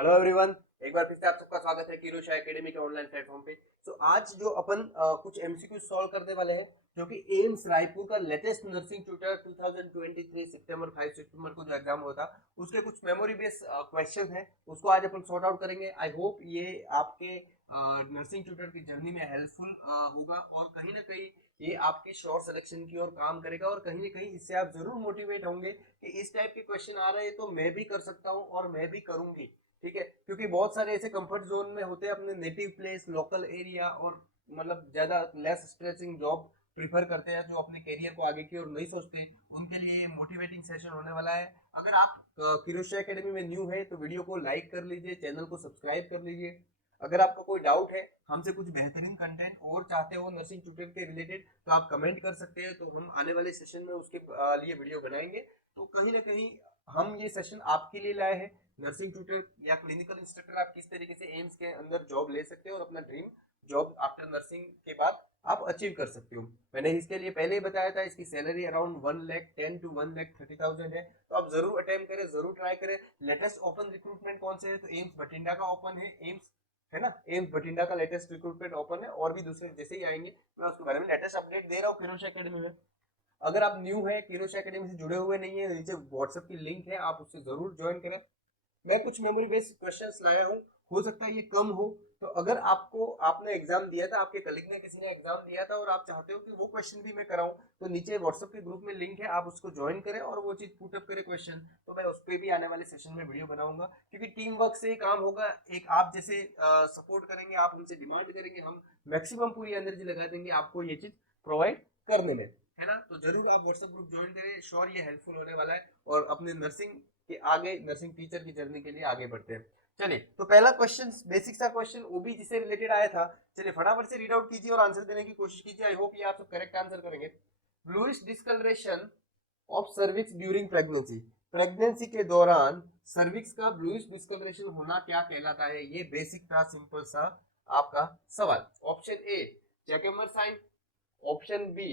Hello everyone, एक बार फिर से आप सबका स्वागत है किरोशा एकेडमी के ऑनलाइन प्लेटफॉर्म पे। आज जो अपन कुछ एमसीक्यू सॉल्व करने वाले हैं, जो कि एम्स रायपुर का लेटेस्ट नर्सिंग ट्यूटर 2023 सितंबर 5 सितंबर को जो एग्जाम हुआ था, उसके कुछ मेमोरी बेस्ड क्वेश्चन हैं, उसको आज अपन सॉर्ट आउट करेंगे। आई होप ये आपके नर्सिंग ट्यूटर की जर्नी में हेल्पफुल होगा और कहीं ना कहीं ये आपकी शॉर्ट सिलेक्शन की ओर काम करेगा और कहीं ना कहीं इससे आप जरूर मोटिवेट होंगे कि इस टाइप के क्वेश्चन आ रहे हैं तो मैं भी कर सकता हूँ और मैं भी करूंगी। ठीक है, क्योंकि बहुत सारे ऐसे कंफर्ट जोन में होते हैं, अपने नेटिव प्लेस लोकल एरिया और मतलब ज्यादा लेस स्ट्रेसिंग जॉब प्रीफर करते हैं, जो अपने करियर को आगे की ओर नहीं सोचते, उनके लिए मोटिवेटिंग सेशन होने वाला है। अगर आप किरोशा एकेडमी में न्यू है तो वीडियो को लाइक कर लीजिए, चैनल को सब्सक्राइब कर लीजिए। अगर आपको कोई डाउट है, हमसे कुछ बेहतरीन कंटेंट और चाहते हो नर्सिंग ट्यूटर के रिलेटेड, तो आप कमेंट कर सकते हैं, तो हम आने वाले सेशन में उसके लिए वीडियो बनाएंगे। तो कहीं ना कहीं हम ये सेशन आपके लिए लाए हैं। नर्सिंग ट्यूटर या क्लिनिकल इंस्ट्रक्टर आप किस तरीके से एम्स के अंदर जॉब ले सकते हो और अपना ड्रीम जॉब आफ्टर नर्सिंग के बाद आप अचीव कर सकते हो। मैंने इसके लिए पहले ही बताया था, इसकी सैलरी अराउंड 1,10,000 टू 1,30,000 है, तो आप जरूर अटेम्प्ट करें, जरूर ट्राई करें। लेटेस्ट ओपन रिक्रूटमेंट कौन से है, तो एम्स बठिंडा का ओपन है, एम्स है ना, एम्स बठिंडा का लेटेस्ट रिक्रूटमेंट ओपन है, और भी दूसरे जैसे ही आएंगे मैं उसके बारे में लेटेस्ट अपडेट दे रहा हूँ किरोशा एकेडमी में। अगर आप न्यू है, किरोशा एकेडमी से जुड़े हुए नहीं है, नीचे व्हाट्सएप की लिंक है, आप उससे जरूर ज्वाइन करें। मैं कुछ मेमोरी बेस्ड क्वेश्चंस लाया हूँ, हो सकता है ये कम हो। तो अगर आपको आपने एग्जाम दिया था, आपके कलीग ने किसी ने एग्जाम दिया था और आप चाहते हो कि वो क्वेश्चन भी मैं कराऊं, तो नीचे व्हाट्सएप के ग्रुप में लिंक है, आप उसको ज्वाइन करें और वो चीज पुटअप करें क्वेश्चन, तो मैं उस पर भी आने वाले सेशन में वीडियो बनाऊंगा। क्योंकि टीम वर्क से ही काम होगा, एक आप जैसे सपोर्ट करेंगे, आप हमसे डिमांड करेंगे, हम मैक्सिमम पूरी एनर्जी लगा देंगे आपको ये चीज प्रोवाइड करने में, है ना। तो जरूर आप व्हाट्सएप ग्रुप ज्वाइन करें, श्योर ये हेल्पफुल होने वाला है और अपने नर्सिंग कि आगे नर्सिंग टीचर की जर्नी के लिए आगे बढ़ते हैं। चलिए, तो पहला क्वेश्चन बेसिक सा क्वेश्चन ओबीजी से रिलेटेड आया था। चलिए फटाफट से रीड आउट कीजिए और आंसर देने की कोशिश कीजिए। आई होप ये आप सब करेक्ट आंसर करेंगे। Bluish discolouration of cervix during pregnancy, pregnancy के दौरान सर्विक्स का ब्लूइश डिस्कलरेशन होना क्या कहलाता है? ये बेसिक था, सिंपल सा आपका सवाल। Option A Jacquemier sign, option B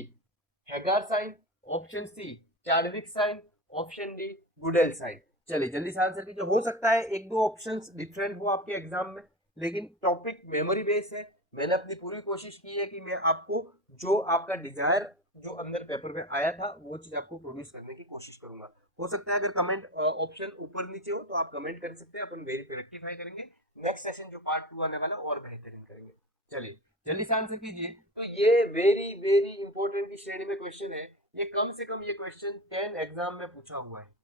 Hegar sign, option C Chadwick sign, option D Goodell sign. चलिए जल्दी से आंसर कीजिए। हो सकता है एक दो ऑप्शंस डिफरेंट हो आपके एग्जाम में, लेकिन टॉपिक मेमोरी बेस है। मैंने अपनी पूरी कोशिश की है कि मैं आपको जो आपका डिजायर जो अंदर पेपर में आया था वो चीज आपको प्रोड्यूस करने की कोशिश करूंगा। हो सकता है अगर कमेंट ऑप्शन ऊपर नीचे हो तो आप कमेंट कर सकते हैं, अपन रेक्टिफाई करेंगे। नेक्स्ट सेशन जो पार्ट 2 आने वाला है और बेहतरीन करेंगे। चलिए जल्दी से आंसर कीजिए। तो ये वेरी वेरी इंपॉर्टेंट की श्रेणी में क्वेश्चन है। ये कम से कम ये क्वेश्चन 10 एग्जाम में पूछा हुआ है।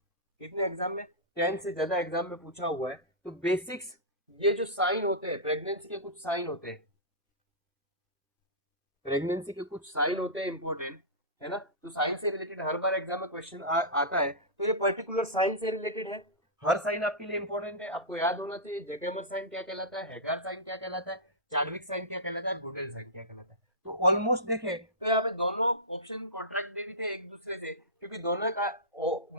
कितने एग्जाम में? 10 से ज्यादा एग्जाम में पूछा हुआ है। तो बेसिक्स, ये जो साइन होते हैं प्रेगनेंसी के, कुछ साइन होते हैं, प्रेगनेंसी के कुछ साइन होते हैं इंपॉर्टेंट, है ना। तो साइन से रिलेटेड हर बार एग्जाम में क्वेश्चन आता है, तो ये पर्टिकुलर साइन से रिलेटेड है। हर साइन आपके लिए इंपॉर्टेंट है, आपको याद होना चाहिए। जैकेमर साइन क्या कहलाता है, हैगार साइन क्या कहलाता है, चार्विक साइन क्या कहलाता है, गुडेल साइन क्या कहलाता है। तो ऑलमोस्ट देखें तो यहाँ पे दोनों ऑप्शन कॉन्ट्रैक्ट दे थे एक दूसरे से, क्योंकि दोनों का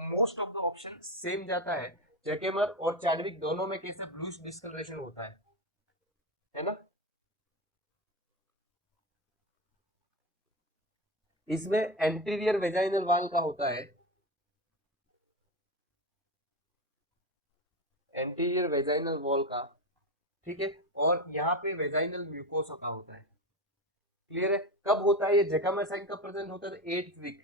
most of the option same जाता है। जैकेमर और चार्विक दोनों में कैसे ब्लूइश डिस्कलरेशन होता है ना। इसमें एंटीरियर वेजाइनल वाल का होता है, एंटीरियर वेजाइनल वॉल का, ठीक है। और यहाँ पे वेजाइनल म्यूकोसा का होता है। क्लियर है? कब होता है ये जैकामर साइन? कब प्रेजेंट होता है? 8th week.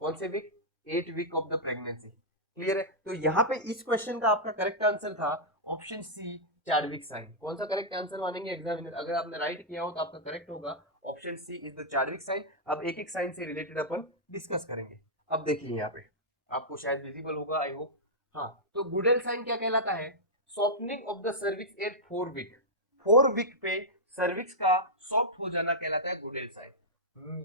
कौन से week? 8th week of the pregnancy. Clear है? तो यहाँ पे इस क्वेश्चन का आपका करेक्ट आंसर था ऑप्शन सी चार्विक साइन। कौन सा करेक्ट आंसर मानेंगे एग्जामिनर? अगर आपने राइट किया हो तो आपका करेक्ट होगा option C is the Chadwick sign. अब एक एक साइन से रिलेटेड अपन डिस्कस करेंगे। अब देखिए यहाँ पे आपको शायद विजिबल होगा, आई होप। हाँ, तो गुडेल साइन क्या कहलाता है? Softening of the cervix at 4 week. 4 week पे सर्विक्स का सॉफ्ट हो जाना कहलाता है Goodell sign.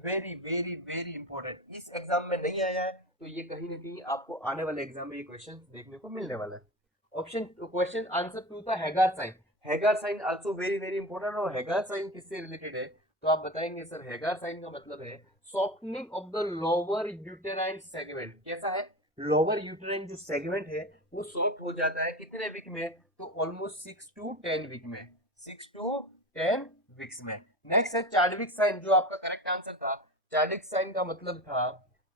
Very very very important, इस एग्जाम में नहीं आया है तो ये कहीं ना कहीं आपको आने वाले एग्जाम में ये क्वेश्चन देखने को मिलने वाला है। ऑप्शन क्वेश्चन आंसर 2 था Hegar sign. Hegar sign also very very important. और हैगार साइन किससे रिलेटेड है? तो आप बताएंगे सर हैगार साइन का मतलब है softening of the lower uterine segment. कैसा है? लोअर यूटेराइन जो सेगमेंट है वो सॉफ्ट हो जाता है कितने वीक में? तो ऑलमोस्ट 6 टू 10 वीक में, 6 टू 10 वीक्स में। नेक्स्ट है चार्विक साइन, जो आपका करेक्ट आंसर था। चार्विक साइन का मतलब था,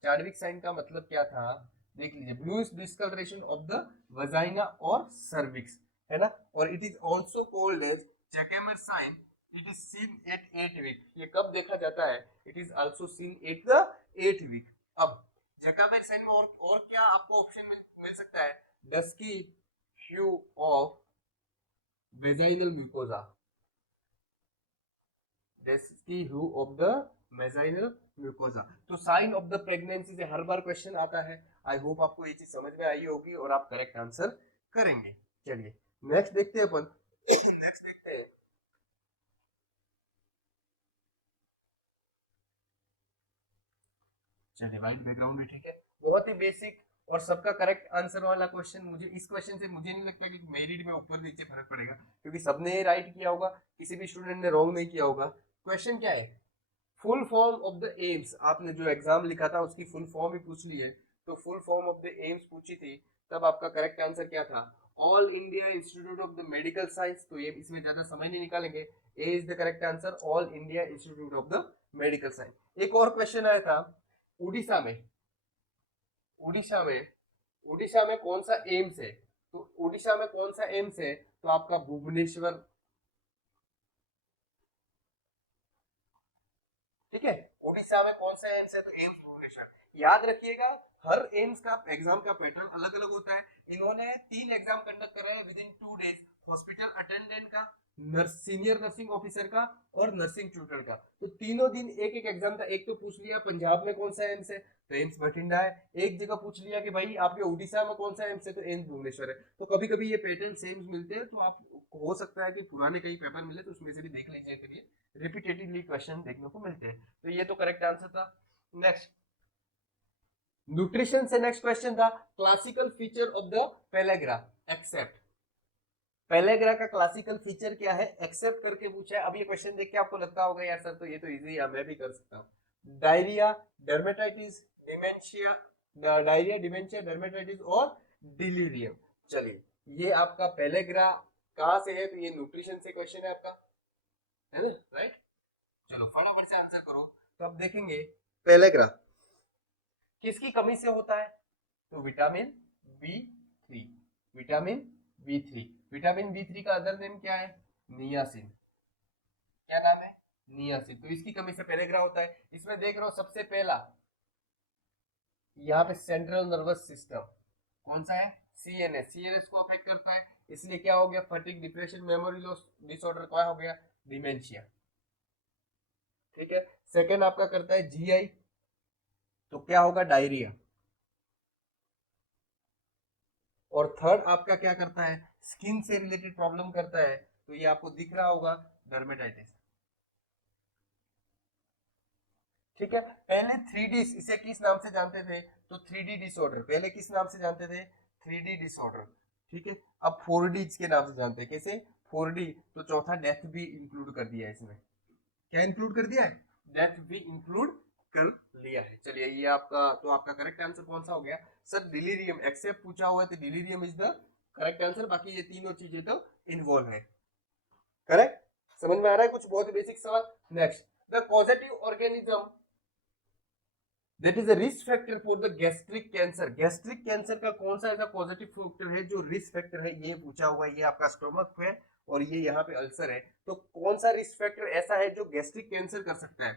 चार्विक साइन का मतलब क्या था? देख लीजिए, bluish discolouration of the vagina और सर्विक्स, है ना, और it is also called as Jacquemier sign, it is seen at 8 week. ये कब देखा जाता है? It is also seen at the 8 week. अब जैकेमर साइन में और क्या आपको ऑप्शन मिल सकता है? Dusky hue of vaginal mucosa, dusky hue of the vaginal mucosa. तो साइन ऑफ द प्रेगनेंसी से हर बार क्वेश्चन आता है। आई होप आपको ये चीज समझ में आई होगी और आप करेक्ट आंसर करेंगे। चलिए नेक्स्ट देखते हैं अपन नेक्स्ट देखते हैं। चलिए व्हाइट बैकग्राउंड भी ठीक है। बहुत ही बेसिक और सबका करेक्ट आंसर वाला क्वेश्चन। मुझे इस क्वेश्चन से मुझे नहीं लगता कि मेरिट में ऊपर नीचे फर्क पड़ेगा, क्योंकि सबने राइट किया होगा, किसी भी स्टूडेंट ने रॉन्ग नहीं किया होगा। क्वेश्चन क्या है? Full form of the AIIMS. आपने जो एग्जाम लिखा था उसकी फुल फॉर्म ही पूछ ली है, तो full form of the AIIMS पूछी थी, तब आपका करेक्ट आंसर क्या था? All India institute of the medical science. तो ये इसमें ज्यादा समय नहीं निकालेंगे, A is the correct answer, all India institute of the medical science. एक और क्वेश्चन आया था उड़ीसा में, उड़ीसा में उड़ीसा में कौन सा एम्स है? तो उड़ीसा में कौन सा एम्स है? तो आपका भुवनेश्वर, ठीक है। उड़ीसा में कौन सा एम्स है? तो एम्स भुवनेश्वर। याद रखिएगा हर एम्स का एग्जाम का पैटर्न अलग अलग होता है। इन्होंने 3 एग्जाम कंडक्ट कराए with in 2 days, hospital attendant का, सीनियर नर्सिंग ऑफिसर का और नर्सिंग ट्यूटर का। तो तीनों दिन एक एक एग्जाम था। एक तो पूछ लिया पंजाब में कौन सा एम्स है, तो एम्स बठिंडा है। एक जगह पूछ लिया कि भाई आपके उड़ीसा में कौन सा एम्स है, तो एम्स भुवनेश्वर है। तो कभी कभी ये पैटर्न सेम मिलते हैं, तो आप हो सकता है कि पुराने कई पेपर मिले तो उसमें से भी देख लीजिए, करिए रिपीटेटिवली क्वेश्चन देखने को मिलते हैं। तो ये तो करेक्ट आंसर था। नेक्स्ट न्यूट्रिशन से नेक्स्ट क्वेश्चन था classical feature of the pellagra except. Pellagra का क्लासिकल फीचर क्या है? एक्सेप्ट करके पूछा है। अब ये क्वेश्चन देख के आपको लगता होगा यार सर तो ये तो इजी है, मैं भी कर सकता हूँ। Diarrhoea, dermatitis, dementia, diarrhoea, dementia, dermatitis और डिलीरियम। चलिए ये आपका पेलेग्रा कहाँ से है? तो ये न्यूट्रिशन से क्वेश्चन है आपका, है ना, राइट। चलो फटाफट से आंसर करो। तो अब देखेंगे पेलेग्रा किसकी कमी से होता है? तो vitamin B 3, vitamin B 3। Vitamin B 3 का अदर नेम क्या है? नियासिन। क्या नाम है? नियासिन। तो इसकी कमी से पेलेग्रा होता है। इसमें देख रहे हो सबसे पहला यहाँ पे सेंट्रल नर्वस सिस्टम कौन सा है? सीएनएस। सीएनएस को अफेक्ट करता है, इसलिए क्या हो गया? Fatigue, depression, memory loss disorder, क्या हो गया? डिमेंशिया। ठीक है। सेकंड आपका करता है जीआई, तो क्या होगा? डायरिया। और थर्ड आपका क्या करता है? स्किन से रिलेटेड प्रॉब्लम करता है, तो ये आपको दिख रहा होगा, डर्मेटाइटिस। ठीक है। पहले 3D इसे किस नाम से जानते थे? तो 3D डिसऑर्डर। पहले किस नाम से जानते थे? 3D disorder. ठीक है। अब 4D के नाम से जानते हैं। कैसे? 4D। तो चौथा डेथ भी इंक्लूड कर दिया है इसमें। क्या इंक्लूड कर दिया है? डेथ भी इंक्लूड कर लिया है। चलिए ये आपका, तो आपका करेक्ट आंसर कौन सा हो गया? Sir delirium. एक्सेप्ट पूछा हुआ है तो delirium is the correct answer. बाकी ये तीनों चीजें तो इन्वॉल्व है। करेक्ट। समझ में आ रहा है कुछ? बहुत बेसिक सवाल। Next, the causative organism that is a risk factor for the gastric cancer. Gastric cancer का कौन सा ऐसा पॉजिटिव फैक्टर है जो रिस्क फैक्टर है? ये पूछा हुआ है। ये आपका स्टोमक है और ये यहाँ पे अल्सर है, तो कौन सा रिस्क फैक्टर ऐसा है जो गैस्ट्रिक कैंसर कर सकता है?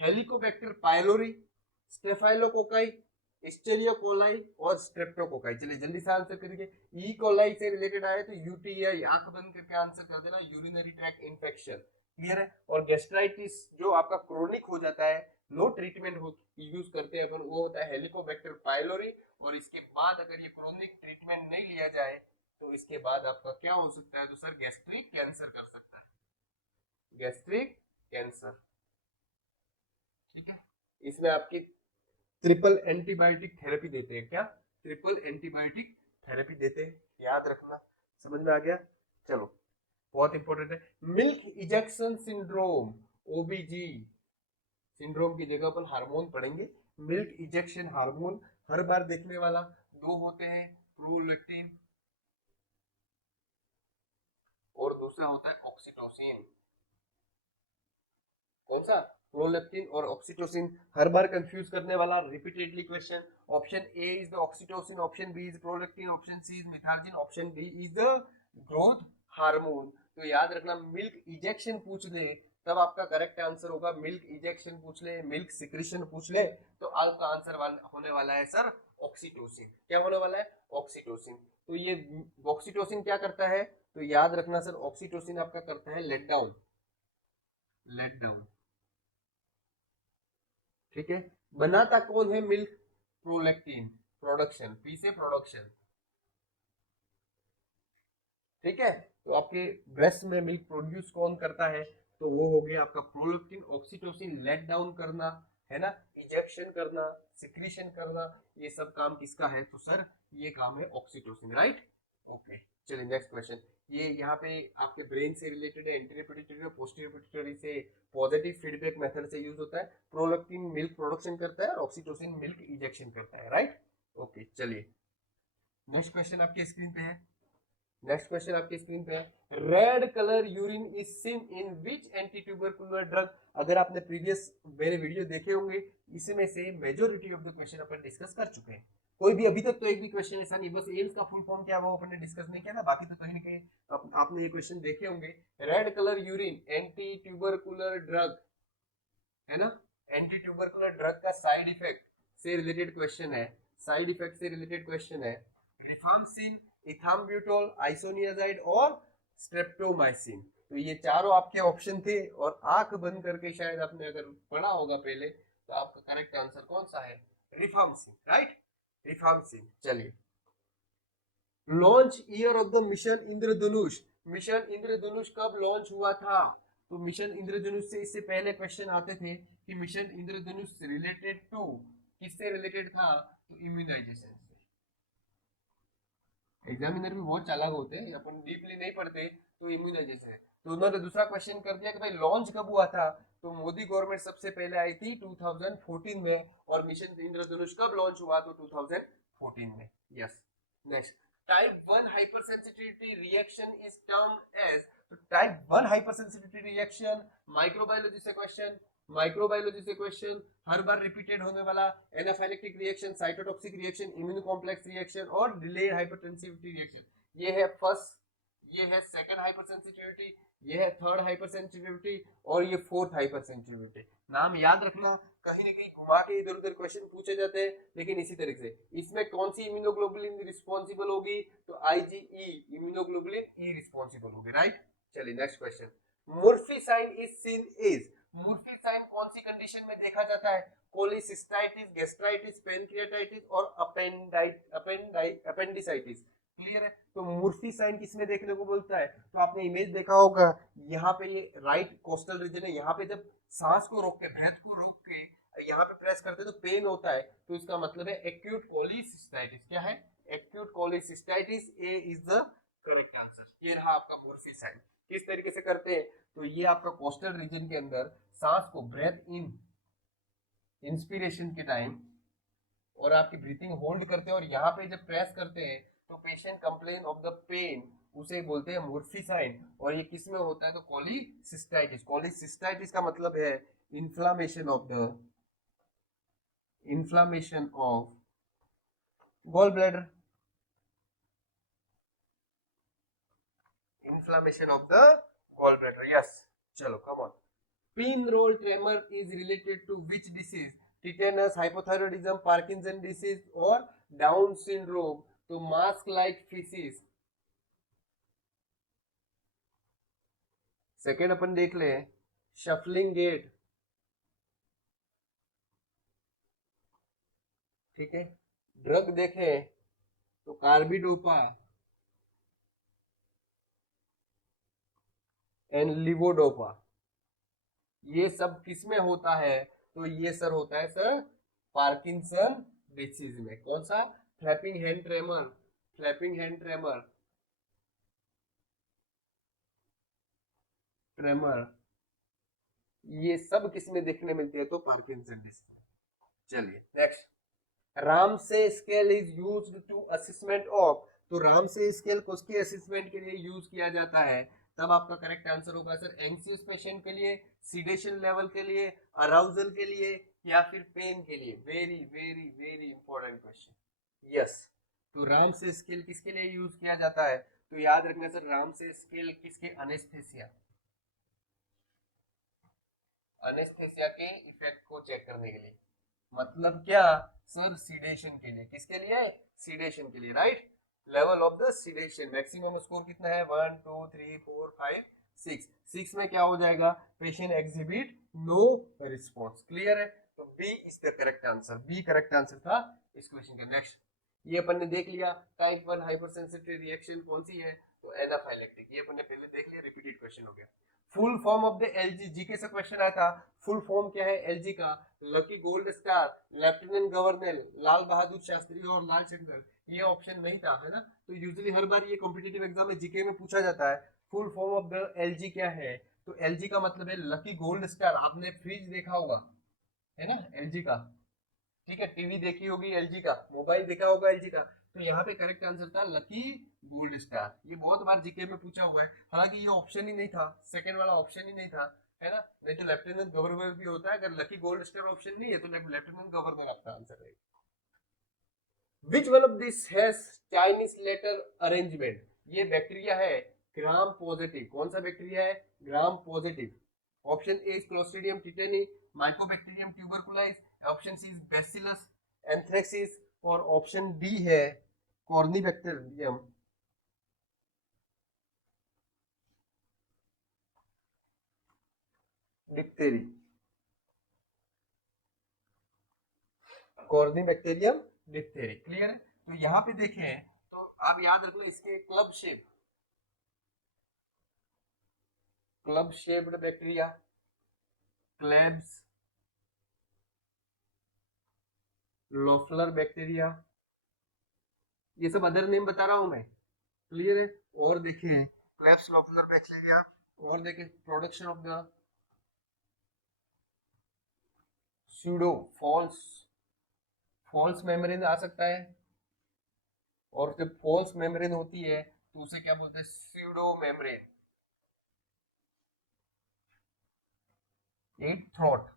Helicobacter pylori, staphylococci, hysteria coli और स्ट्रेप्टोकोकाई। चलिए जल्दी से आंसर करिए। ई कोलाई से रिलेटेड आए तो यूटीआई, आंख बंद करके आंसर कर देना, यूरिनरी ट्रैक्ट इन्फेक्शन। क्लियर है। और गैस्ट्राइटिस जो आपका क्रोनिक हो जाता है, नो ट्रीटमेंट हो यूज करते हैं अपन, वो होता है हेलिकोबैक्टर पाइलोरी। और इसके बाद अगर ये क्रोनिक ट्रीटमेंट नहीं लिया जाए तो इसके बाद आपका क्या हो सकता है? तो सर गैस्ट्रिक कैंसर कर सकता है, गैस्ट्रिक कैंसर। ठीक है। इसमें आपकी ट्रिपल एंटीबायोटिक थेरेपी देते हैं। क्या? ट्रिपल एंटीबायोटिक थेरेपी देते हैं, याद रखना। समझ में आ गया? चलो बहुत इंपॉर्टेंट है। मिल्क इजेक्शन सिंड्रोम, ओबीजी सिंड्रोम की जगह पर हार्मोन पढ़ेंगे। मिल्क इजेक्शन हार्मोन हर बार देखने वाला, दो होते हैं, प्रोलैक्टिन और दूसरा होता है ऑक्सीटोसिन। कौन सा? प्रोलेक्टिन और ऑक्सीटोसिन। हर बार कंफ्यूज करने वाला, repeatedly question. Option A is the oxytocin, option B is prolactin, option C is methergine, option D is the growth hormone. तो याद रखना, मिल्क इजेक्शन पूछ ले तब आपका करेक्ट आंसर होगा मिल्क इजेक्शन पूछ ले, मिल्क सिक्रीशन पूछ ले तो आपका आंसर होने वाला है सर ऑक्सीटोसिन। क्या होने वाला है? ऑक्सीटोसिन। तो ये ऑक्सीटोसिन क्या करता है? तो याद रखना सर, ऑक्सीटोसिन आपका करता है लेट डाउन, लेट डाउन। ठीक है। बनाता कौन है मिल्क? प्रोलैक्टिन, प्रोडक्शन, पी से प्रोडक्शन। ठीक है। तो आपके ब्रेस्ट में मिल्क प्रोड्यूस कौन करता है? तो वो हो गया आपका प्रोलैक्टिन। ऑक्सीटोसिन लेट डाउन करना है ना, इजेक्शन करना, सिक्रीशन करना, ये सब काम किसका है? तो सर ये काम है ऑक्सीटोसिन, राइट। ओके, चलिए नेक्स्ट क्वेश्चन। ये यहाँ पे आपके ब्रेन से रिलेटेड है, एंटीरियर पिट्यूटरी और पोस्टीरियर पिट्यूटरी से पॉजिटिव फीडबैक मेथड से यूज होता है। प्रोलैक्टिन मिल्क प्रोडक्शन करता है और ऑक्सीटोसिन मिल्क इजेक्शन करता है, राइट। ओके, चलिए नेक्स्ट क्वेश्चन आपके स्क्रीन पे है। नेक्स्ट क्वेश्चन आपकी स्क्रीन पे है, red colour urine is seen in which anti tubercular drug. अगर आपने प्रीवियस मेरे वीडियो देखे होंगे, इसमें से majority of the question upon discuss कर चुके हैं। कोई भी अभी तक तो एक भी क्वेश्चन ऐसा नहीं, बस एम्स का फुल फॉर्म क्या वो अपन ने डिस्कस नहीं किया ना, बाकी तो कहीं ना कहीं आपने ये क्वेश्चन देखे होंगे। Red colour urine anti tubercular drug है ना, एंटी ट्यूबरकुलर ड्रग का साइड इफेक्ट से रिलेटेड क्वेश्चन है, साइड इफेक्ट से रिलेटेड क्वेश्चन है। रिफाम्सिन, इथाम्ब्यूटोल, आइसोनियाजाइड और स्ट्रेप्टोमाइसिन। तो ये चारों आपके ऑप्शन थे और आंख बंद करके शायद आपने अगर पढ़ा होगा पहले, तो आपका करेक्ट आंसर कौन सा है? Rifampicin, right, rifampicin. चलिए, launch year of the mission Indradhanush. Mission Indradhanush कब लॉन्च हुआ था? तो मिशन इंद्रधनुष से इससे पहले क्वेश्चन आते थे कि मिशन इंद्रधनुष रिलेटेड टू, किससे रिलेटेड था? तो इम्यूनाइजेशन से। एग्जामिनर भी बहुत चालाक होते हैं, अपन डीपली नहीं पढ़ते, तो इम्यूनाइजेशन है। तो उन्होंने दूसरा क्वेश्चन कर दिया कि भाई लॉन्च कब हुआ था? तो मोदी गवर्नमेंट सबसे पहले आई थी 2014 में, और मिशन इंद्रधनुष कब लॉन्च हुआ? तो 2014 में। Yes. Next, type 1 hypersensitivity reaction is termed as. तो टाइप 1 हाइपरसेंसिटिविटी रिएक्शन, माइक्रोबायोलॉजी से क्वेश्चन, माइक्रोबायोलॉजी से क्वेश्चन, हर बार रिपीटेड होने वाला। Anaphylactic reaction, cytotoxic reaction, immuno complex reaction और डिलेड हाइपरटेंसिविटी रिएक्शन। ये है फर्स्ट, ये है सेकंड हाइपरसेंसिटिविटी, ये है थर्ड हाइपरसेंसिटिविटी और ये फोर्थ हाइपरसेंसिटिविटी। नाम याद रखना, कहीं ना कहीं घुमा के इधर उधर क्वेश्चन पूछे जाते हैं, लेकिन इसी तरीके से। इसमें कौन सी इम्यूनोग्लोबुलिन रिस्पॉन्सिबल होगी? तो आईजीई, इम्यूनोग्लोबुलिन ई रिस्पॉन्सिबल होगी, राइट। चलिए next question. Murphy sign is seen is. Murphy sign कौन सी कंडीशन में देखा जाता है? कोलिसिस्टाइटिस, गैस्ट्राइटिस, पैनक्रियाटाइटिस और अपेंडिसाइटिस। क्लियर है। तो मूर्फी साइन किसमें देखने को बोलता है? तो आपने इमेज देखा होगा, यहाँ पे ये राइट कोस्टल रीजन है, यहाँ पे जब सांस को रोक के, ब्रेथ को रोक के यहाँ पे प्रेस करते हैं तो पेन होता है, तो इसका मतलब है एक्यूट कोलिसिस्टाइटिस। क्या है? Acute cholecystitis. A is the correct answer. ये रहा आपका मूर्फी साइन। किस तरीके से करते हैं? तो ये आपका कोस्टल रीजन के अंदर सांस को ब्रेथ इन, इंस्पिरेशन के टाइम, और आपकी ब्रीथिंग होल्ड करते हैं और यहाँ पे जब प्रेस करते हैं तो patient complain of the pain, उसे बोलते हैं मूर्फी साइन। और ये किस में होता है? तो कोलिसिस्टाइटिस। कोलिसिस्टाइटिस का मतलब है inflammation of the, inflammation of gall bladder, inflammation of the gall bladder. Yes, चलो come on. Pin roll tremor is related to which disease? Tetanus, hypothyroidism, Parkinson disease और डाउन सिंड्रोम। तो mask like facies. Second अपन देख ले, shuffling gate. ठीक है। Drug देखें तो कार्बिडोपा एंड लिवोडोपा। ये सब किस में होता है? तो ये सर होता है सर पार्किंसन डिसीज में। कौन सा? Flapping hand tremor, flapping hand tremor, tremor, ये सब किस में देखने मिलती है? तो पार्किंसन डिसीज। चलिए next. Ramsay scale is used to assessment of. तो रामसे स्केल को उसके असेसमेंट के लिए यूज किया जाता है। तब आपका करेक्ट आंसर होगा सर एंग्जियस पेशेंट के लिए, सीडेशन लेवल के लिए, अराउजल के लिए या फिर पेन के लिए। Very very very important question. Yes. तो रामसे स्केल किसके लिए यूज किया जाता है? तो याद रखना सर, राम से स्केल किसके, अनेस्थेसिया, अनेस्थेसिया के इफेक्ट को चेक करने के लिए। मतलब क्या सर, सीडेशन के लिए, किसके लिए, सीडेशन के लिए, right. Level of the sedation, maximum score कितना है, 1 2 3 4 5 6, 6 में क्या हो जाएगा, patient exhibit no response, clear है। तो B is the correct answer, B correct answer था इस क्वेश्चन का। नेक्स्ट, ये अपन ने देख लिया, टाइप 1 हाइपर सेंसिटिव रिएक्शन कौन सी है, तो एनाफाइलेक्टिक, ये अपन ने पहले देख लिया, रिपीटेड क्वेश्चन हो गया। Full form of the LG, GK से क्वेश्चन आया था, फुल फॉर्म क्या है एलजी का, lucky gold star, lieutenant governor Lal Bahadur Shastri और लाल चंद्र, ये ऑप्शन नहीं था, है ना। तो यूजुअली हर बार ये कॉम्पिटिटिव एग्जाम में जीके में पूछा जाता है, full form of the LG क्या है, तो एलजी का मतलब है लकी गोल्ड स्टार। आपने फ्रिज देखा होगा, है ना, एलजी का, ठीक है, टीवी देखी होगी एलजी का, मोबाइल देखा होगा एलजी का, तो यहाँ पे करेक्ट आंसर था लकी गोल्ड स्टार। ये बहुत बार जीके में पूछा हुआ है, हालांकि ये ऑप्शन ही नहीं था, सेकंड वाला ऑप्शन ही नहीं था, है ना, नहीं तो लेफ्टिनेंट गवर्नर भी होता है, अगर लकी गोल्ड स्टार ऑप्शन नहीं है तो लेफ्टिनेंट गवर्नर आपका आंसर है। Which one of this has Chinese letter arrangement, ये बैक्टीरिया है ग्राम पॉजिटिव, कौन सा बैक्टीरिया है, gram positive. Option A Clostridium tetani, Mycobacterium tuberculosis, option C Bacillus anthracis, और ऑप्शन डी है Corynebacterium diphtheriae, Corynebacterium diphtheriae, clear है। तो यहाँ पे देखें तो आप याद रखो इसके club shape, club shaped bacteria, Klebs, Loeffler bacteria, ये सब अदर नेम बता रहा हूं मैं, क्लियर है। और देखिए क्लेब्स लोफलर बैक्टीरिया, और देखिए production of the pseudo false, false membrane आ सकता है, और जब फॉल्स मेम्ब्रेन होती है तो उसे क्या बोलते हैं, सूडो मेम्ब्रेन। एक थ्रोट,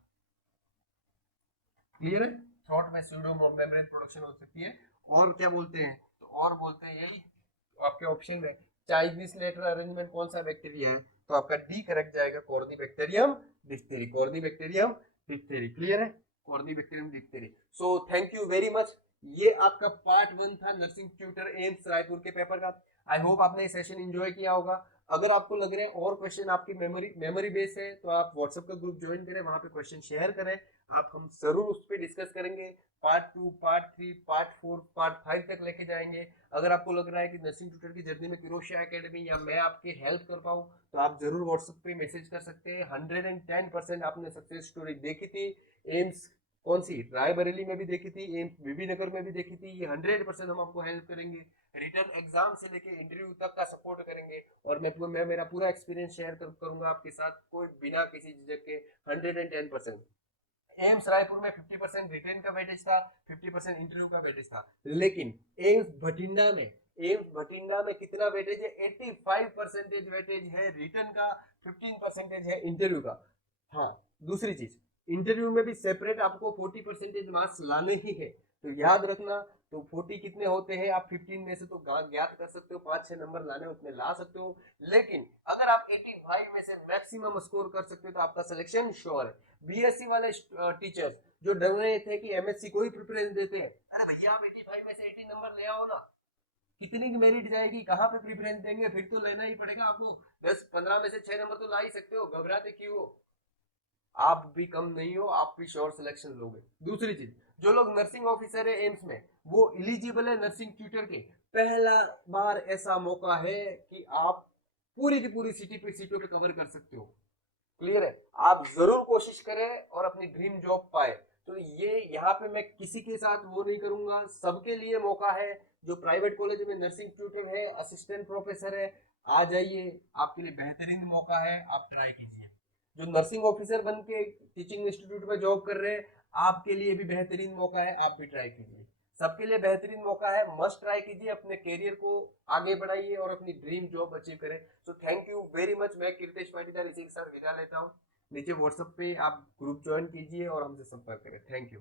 क्लियर है, थ्रोट में सूडो मेम्ब्रेन प्रोडक्शन हो सकती है। और क्या बोलते हैं, तो और बोलते हैं यही, तो आपके ऑप्शन में चाइनीज लेटर अरेंजमेंट कौन सा बैक्टीरिया है, तो आपका डी करेक्ट जाएगा, Corynebacterium diphtheriae, Corynebacterium diphtheriae, clear है, Corynebacterium diphtheriae. So thank you very much, ये आपका पार्ट 1 था नर्सिंग ट्यूटर एम्स रायपुर के पेपर का। आई होप आपने ये सेशन एंजॉय किया होगा। अगर आपको लग रहा है और क्वेश्चन आपकी मेमोरी बेस है तो आप व्हाट्सएप का ग्रुप ज्वाइन करें, वहां पे क्वेश्चन शेयर करें, आप हम जरूर उस पर डिस्कस करेंगे। पार्ट 2, पार्ट 3, पार्ट 4, पार्ट 5 तक लेके जाएंगे। अगर आपको लग रहा है कि नर्सिंग ट्यूटर की जर्नी में किरोशिया एकेडमी या मैं आपकी हेल्प कर पाऊँ तो आप जरूर व्हाट्सएप पे मैसेज कर सकते हैं। 110% आपने सक्सेस स्टोरी देखी थी, एम्स कौन सी रायबरेली में भी देखी थी, एम्स बीबी नगर में भी देखी थी, ये 100% हम आपको हेल्प करेंगे, रिटर्न एग्जाम से लेके इंटरव्यू तक का सपोर्ट करेंगे। और मैं मेरा पूरा एक्सपीरियंस शेयर करूंगा आपके साथ, कोई बिना किसी झिझक के 110%। एम्स रायपुर में 50% रिटेन का वेटेज था, 50% इंटरव्यू का वेटेज था, लेकिन एम्स भटिंडा में कितना वेटेज है, 85% वेटेज है रिटन का, 15% है इंटरव्यू का। हाँ, दूसरी चीज, इंटरव्यू में भी सेपरेट आपको 40% मार्क्स लाने ही है, तो याद रखना। तो 40 कितने होते हैं, आप 15 में से तो ज्ञात कर सकते हो, 5-6 नंबर लाने उसमें ला सकते हो, लेकिन अगर आप 85 में से मैक्सिमम स्कोर कर सकते हो तो आपका सिलेक्शन श्योर है। बीएससी वाले टीचर्स जो डर रहे थे कि एमएससी को ही प्रेफरेंस देते हैं, अरे भैया आप 85 में से 80 नंबर ले आओ ना, कितनी की मेरिट जाएगी, कहाँ पे प्रेफरेंस देंगे, फिर तो लेना ही पड़ेगा आपको। 10-15 में से 6 नंबर तो ला ही सकते हो, घबराते क्यों हो, आप भी कम नहीं हो, आप भी श्योर सिलेक्शन लोगे। दूसरी चीज, जो लोग नर्सिंग ऑफिसर है एम्स में, वो इलिजिबल है नर्सिंग ट्यूटर के, पहला बार ऐसा मौका है कि आप पूरी की पूरी सिटी पे सीटों पे कवर कर सकते हो, क्लियर है। आप जरूर कोशिश करें और अपनी ड्रीम जॉब पाए। तो ये यहाँ पे मैं किसी के साथ वो नहीं करूंगा, सबके लिए मौका है। जो प्राइवेट कॉलेज में नर्सिंग ट्यूटर है, असिस्टेंट प्रोफेसर है, आ जाइए, आपके लिए बेहतरीन मौका है, आप ट्राई कीजिए। जो नर्सिंग ऑफिसर बन के टीचिंग इंस्टीट्यूट में जॉब कर रहे हैं, आपके लिए भी बेहतरीन मौका है, आप भी ट्राई कीजिए। सबके लिए बेहतरीन मौका है, मस्ट ट्राई कीजिए, अपने करियर को आगे बढ़ाइए और अपनी ड्रीम जॉब अचीव करें। सो थैंक यू वेरी मच, मैं कीर्तेश पाटीदार इसी के साथ विदा लेता हूँ। नीचे व्हाट्सएप पे आप ग्रुप ज्वाइन कीजिए और हमसे संपर्क करें। Thank you.